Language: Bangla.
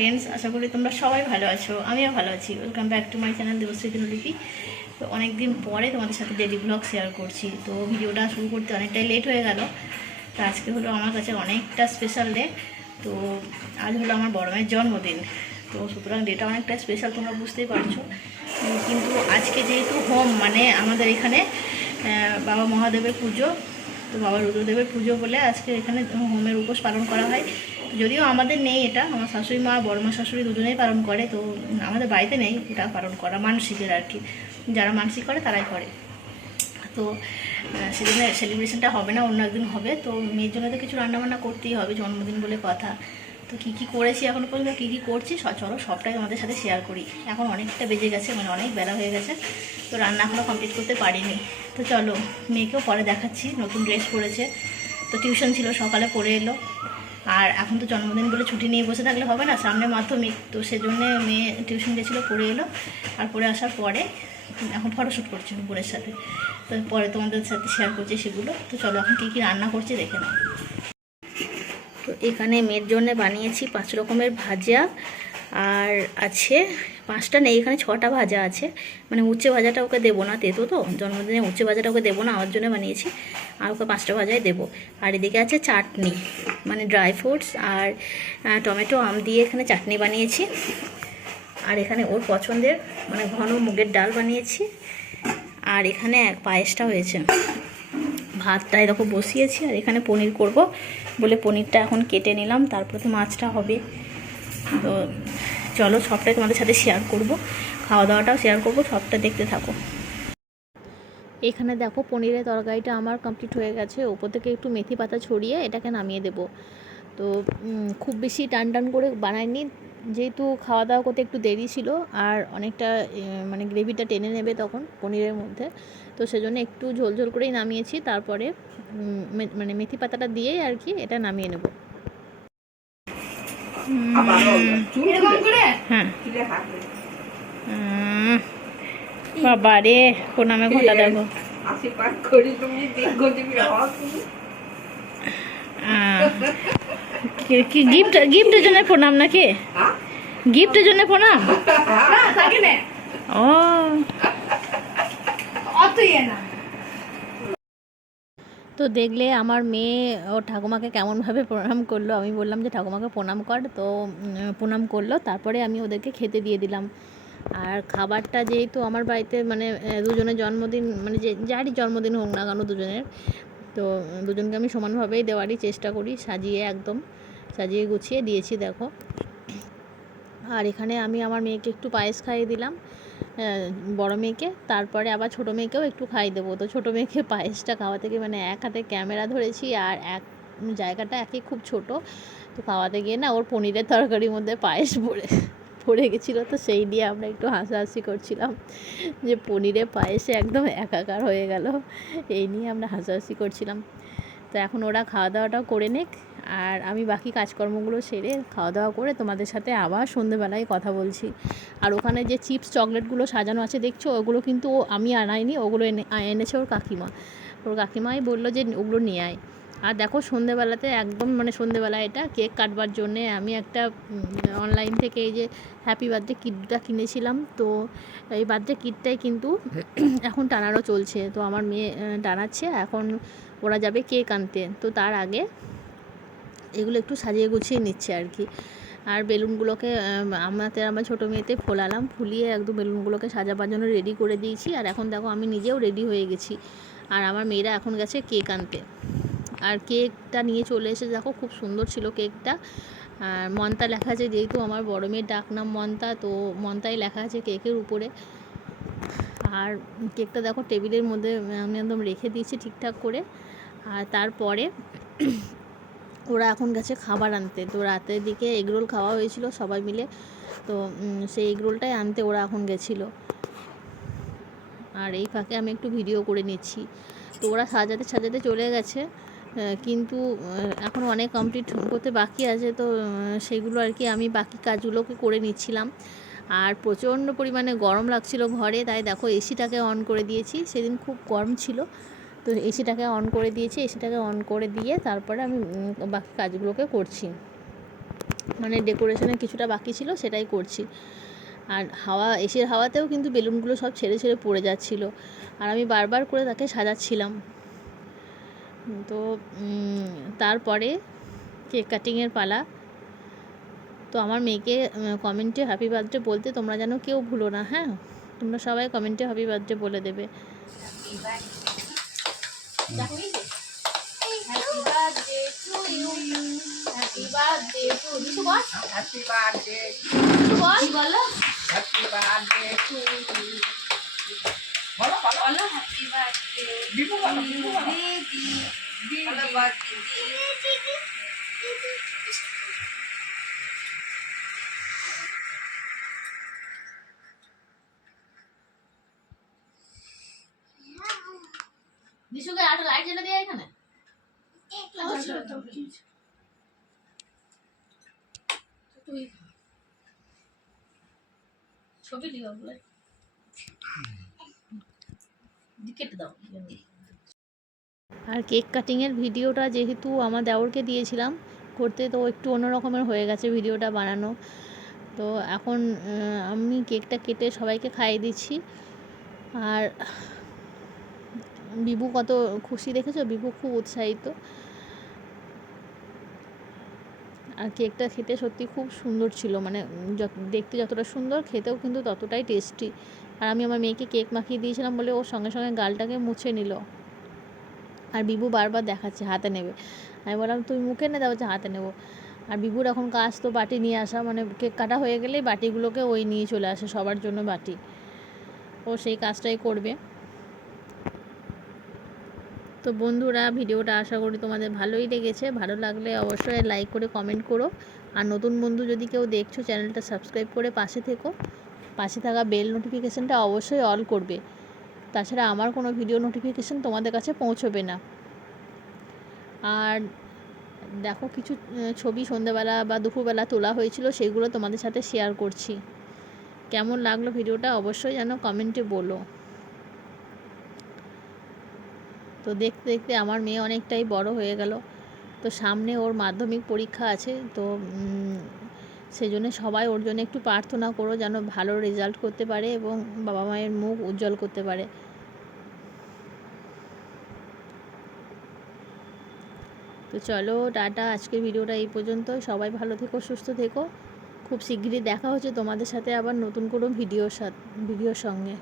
ফ্রেন্ডস, আশা করি তোমরা সবাই ভালো আছো, আমিও ভালো আছি। Welcome back to my channel Debashree Dinlipi. তো অনেক দিন পরে তোমাদের সাথে ডেলি ব্লগ শেয়ার করছি। তো ভিডিওটা শুরু করতে অনেকটাই লেট হয়ে গেল। তো আজকে হলো আমার কাছে অনেকটা স্পেশাল ডে। তো আজ হলো আমার বড় মায়ের জন্মদিন। তো সুতরাং ডেটা অনেকটা স্পেশাল, তোমরা বুঝতেই পারছো। কিন্তু আজকে যেহেতু হোম, মানে আমাদের এখানে বাবা মহাদেবের পুজো, তো বাবা রুদ্রদেবের পুজো বলে আজকে এখানে হোমের উপোস পালন করা হয়। যদিও আমাদের নেই এটা, আমার শাশুড়ি মা বড় মা শাশুড়ি দুজনেই পালন করে। তো আমাদের বাড়িতে নেই এটা পালন করা, মানসিকের আর কি, যারা মানসিক করে তারাই করে। তো সেদিনে সেলিব্রেশনটা হবে না, অন্য একদিন হবে। তো মেয়ের জন্য তো কিছু রান্নাবান্না করতেই হবে, জন্মদিন বলে কথা। তো কী কী করেছি এখন পর্যন্ত, কী কী করছি চলো সবটাই তোমাদের সাথে শেয়ার করি। এখন অনেকটা বেজে গেছে, মানে অনেক বেলা হয়ে গেছে। তো রান্না এখনও কমপ্লিট করতে পারিনি। তো চলো, মেয়েকেও পরে দেখাচ্ছি, নতুন ড্রেস পরেছে। তো টিউশন ছিল, সকালে পড়ে এলো। আর এখন তো জন্মদিন বলে ছুটি নিয়ে বসে থাকলে হবে না, সামনে মাধ্যমিক। তো সেজন্যে মেয়ে টিউশন গেছিলো, পড়ে এলো। আর পড়ে আসার পরে এখন ফটোশ্যুট করছি বোনের সাথে। তো পরে তোমাদের সাথে শেয়ার করছি সেগুলো। তো চলো এখন কী কী রান্না করছি দেখে নাও। তো এখানে মেয়ের জন্য বানিয়েছি 5 রকমের ভাজা, আর আছে 5টা নেই, এখানে 6টা ভাজা আছে। মানে উচ্ছে ভাজাটা ওকে দেবো না, তেতো তো জন্মদিনে উচ্ছে ভাজাটা ওকে দেবো না, আমার জন্য বানিয়েছি। আর ওকে 5টা ভাজাই দেবো। আর এদিকে আছে চাটনি, মানে ড্রাই ফ্রুটস আর টমেটো আম দিয়ে এখানে চাটনি বানিয়েছি। আর এখানে ওর পছন্দের মানে ঘন মুগের ডাল বানিয়েছি। আর এখানে পায়েসটা হয়েছে। ভাতটা এরকম বসিয়েছি, আর এখানে পনির করব বলে পনিরটা এখন কেটে নিলাম, তারপরে তো মাছটা হবে। তো চলো সবটাই তোমাদের সাথে শেয়ার করব, খাওয়া দাওয়াটাও শেয়ার করব, সবটা দেখতে থাকো। এখানে দেখো পনিরের তরকারিটা আমার কমপ্লিট হয়ে গেছে। ওপর থেকে একটু মেথি পাতা ছড়িয়ে এটাকে নামিয়ে দেব। তো খুব বেশি টান টান করে বানাইনি, যেহেতু খাওয়া দাওয়া করতে একটু দেরি ছিল, আর অনেকটা মানে গ্রেভিটা টেনে নেবে তখন পনিরের মধ্যে। তো সেজন্য একটু ঝোল ঝোল করেই নামিয়েছি। তারপরে মানে মেথি পাতাটা দিয়েই আর কি এটা নামিয়ে নেব। হ্যাঁ বাবা রে, প্রণামে ঘটা দেখো। কি গিফটের জন্য প্রণাম নাকি? গিফটের জন্য প্রণাম? ও তো দেখলে আমার মেয়ে ওর ঠাকুমাকে কেমনভাবে প্রণাম করলো। আমি বললাম যে ঠাকুমাকে প্রণাম কর, তো প্রণাম করলো। তারপরে আমি ওদেরকে খেতে দিয়ে দিলাম। আর খাবারটা যেহেতু আমার বাড়িতে মানে দুজনের জন্মদিন, মানে যারই জন্মদিন হোক না কেন দুজনের, তো দুজনকে আমি সমানভাবেই দেওয়ারই চেষ্টা করি, সাজিয়ে একদম সাজিয়ে গুছিয়ে দিয়েছি দেখো। আর এখানে আমি আমার মেয়েকে একটু পায়েস খাইয়ে দিলাম, বড় মেয়েকে। তারপরে আবার ছোটো মেয়েকেও একটু খাইয়ে দেবো। তো ছোটো মেয়েকে পায়েসটা খাওয়াতে গিয়ে মানে এক হাতে ক্যামেরা ধরেছি, আর এক জায়গাটা একই খুব ছোট। তো খাওয়াতে গিয়ে না ওর পনিরের তরকারির মধ্যে পায়েস পড়ে গেছিলো। তো সেই নিয়ে আমরা একটু হাসাহাসি করছিলাম যে পনিরে পায়েসে একদম একাকার হয়ে গেল, এই নিয়ে আমরা হাসাহাসি করছিলাম। তো এখন ওরা খাওয়া দাওয়াটাও করে নিক, আর আমি বাকি কাজকর্মগুলো সেরে খাওয়া দাওয়া করে তোমাদের সাথে আবার সন্ধ্যেবেলায় কথা বলছি। আর ওখানে যে চিপস চকলেটগুলো সাজানো আছে দেখছো, ওগুলো কিন্তু আমি আনাইনি, ওগুলো এনেছে ওর কাকিমা। ওর কাকিমাই বললো যে ওগুলো নিয়ে আয়। আর দেখো সন্ধ্যেবেলাতে একদম মানে সন্ধ্যেবেলায় এটা কেক কাটবার জন্যে আমি একটা অনলাইন থেকে এই যে হ্যাপি বার্থডে কিটটা কিনেছিলাম। তো এই বার্থডে কিটটাই কিন্তু এখন টানানো চলছে। তো আমার মেয়ে টানাচ্ছে, এখন ওরা যাবে কেক আনতে। তো তার আগে এগুলো একটু সাজিয়ে গুছিয়ে নিচ্ছে আর কি। আর বেলুনগুলোকে আমার ছোটো মেয়েতে ফোলালাম, ফুলিয়ে একদম বেলুনগুলোকে সাজাবার জন্য রেডি করে দিয়েছি। আর এখন দেখো আমি নিজেও রেডি হয়ে গেছি, আর আমার মেয়েরা এখন গেছে কেক আনতে। আর কেকটা নিয়ে চলে এসে দেখো, খুব সুন্দর ছিল কেকটা। আর মন্তা লেখা আছে, যেহেতু আমার বড় মেয়ের ডাক নাম মন্তা, তো মন্তাই লেখা আছে কেকের উপরে। আর কেকটা দেখো টেবিলের মধ্যে আমি একদম রেখে দিয়েছি ঠিকঠাক করে। আর তারপরে ওরা এখন গেছে খাবার আনতে। তো রাতের দিকে এগরোল খাওয়া হয়েছিল সবাই মিলে, তো সেই এগরোলটাই আনতে ওরা এখন গেছিলো। আর এই ফাঁকে আমি একটু ভিডিও করে নিচ্ছি। তো ওরা সাজাতে সাজাতে চলে গেছে, কিন্তু এখন অনেক কমপ্লিট করতে বাকি আছে। তো সেগুলো আর কি আমি বাকি কাজগুলোকে করে নিচ্ছিলাম। আর প্রচণ্ড পরিমাণে গরম লাগছিল ঘরে, তাই দেখো এসিটাকে অন করে দিয়েছি। সেদিন খুব গরম ছিল, তো এসিটাকে অন করে দিয়েছি। এসিটাকে অন করে দিয়ে তারপরে আমি বাকি কাজগুলোকে করছি। মানে ডেকোরেশনের কিছুটা বাকি ছিল, সেটাই করছি। আর এসির হাওয়াতেও কিন্তু বেলুনগুলো সব ছেড়ে ছেড়ে পড়ে যাচ্ছিলো, আর আমি বারবার করে তাকে সাজাচ্ছিলাম। তো তারপরে কেক কাটিংয়ের পালা। তো আমার মেয়েকে কমেন্টে হ্যাপি বার্থডে বলতে তোমরা যেন কেউ ভুলো না, হ্যাঁ, তোমরা সবাই কমেন্টে হ্যাপি বার্থডে বলে দেবে। দিশুকে একটা লাইট জ্বালা দিয়ে এখানে ছবি দিও কেটে দাও। আর কেক কাটিংয়ের ভিডিওটা যেহেতু আমার দেওরকে দিয়েছিলাম করতে, তো একটু অন্য রকমের হয়ে গেছে ভিডিওটা বানানো। তো এখন আমি কেকটা কেটে সবাইকে খাইয়ে দিচ্ছি। আর বিবু কত খুশি দেখেছো, বিবু খুব উৎসাহিত। আর কেকটা খেতে সত্যি খুব সুন্দর ছিল, মানে দেখতে যতটা সুন্দর খেতেও কিন্তু ততটাই টেস্টি। আর আমি আমার মেয়েকে কেক মাখিয়ে দিয়েছিলাম বলে ও সঙ্গে সঙ্গে গালটাকে মুছে নিল। আর বিবু বারবার দেখাচ্ছে হাতে নেবে, আমি বললাম তুমি মুখে নে, দেওয়া হাতে নেবো। আর বিবুর এখন কাজ তো বাটি নিয়ে আসা, মানে কেক কাটা হয়ে গেলেই বাটিগুলোকে ওই নিয়ে চলে আসে সবার জন্য বাটি, ও সেই কাজটাই করবে। তো বন্ধুরা, ভিডিওটা আশা করি তোমাদের ভালোই লেগেছে। ভালো লাগলে অবশ্যই লাইক করে কমেন্ট করো। আর নতুন বন্ধু যদি কেউ দেখছো, চ্যানেলটা সাবস্ক্রাইব করে পাশে থেকো। পাশে থাকা বেল নোটিফিকেশানটা অবশ্যই অল করবে, তাছাড়া আমার কোনো ভিডিও নোটিফিকেশান তোমাদের কাছে পৌঁছবে না। আর দেখো কিছু ছবি সন্ধ্যাবেলা বা দুপুরবেলা তোলা হয়েছিল, সেগুলো তোমাদের সাথে শেয়ার করছি। কেমন লাগলো ভিডিওটা অবশ্যই যেন কমেন্টে বলো। তো দেখতে দেখতে আমার মেয়ে অনেকটাই বড় হয়ে গেল। তো সামনে ওর মাধ্যমিক পরীক্ষা আছে, তো সেজন্য সবাই ওর জন্য একটু প্রার্থনা করো যেন ভালো রেজাল্ট করতে পারে এবং বাবা মায়ের মুখ উজ্জ্বল করতে পারে। তো চলো টাটা, আজকের ভিডিওটা এই পর্যন্ত। সবাই ভালো থেকো, সুস্থ থেকো। খুব শিগগিরই দেখা হচ্ছে তোমাদের সাথে আবার নতুন কোনো ভিডিওর সঙ্গে।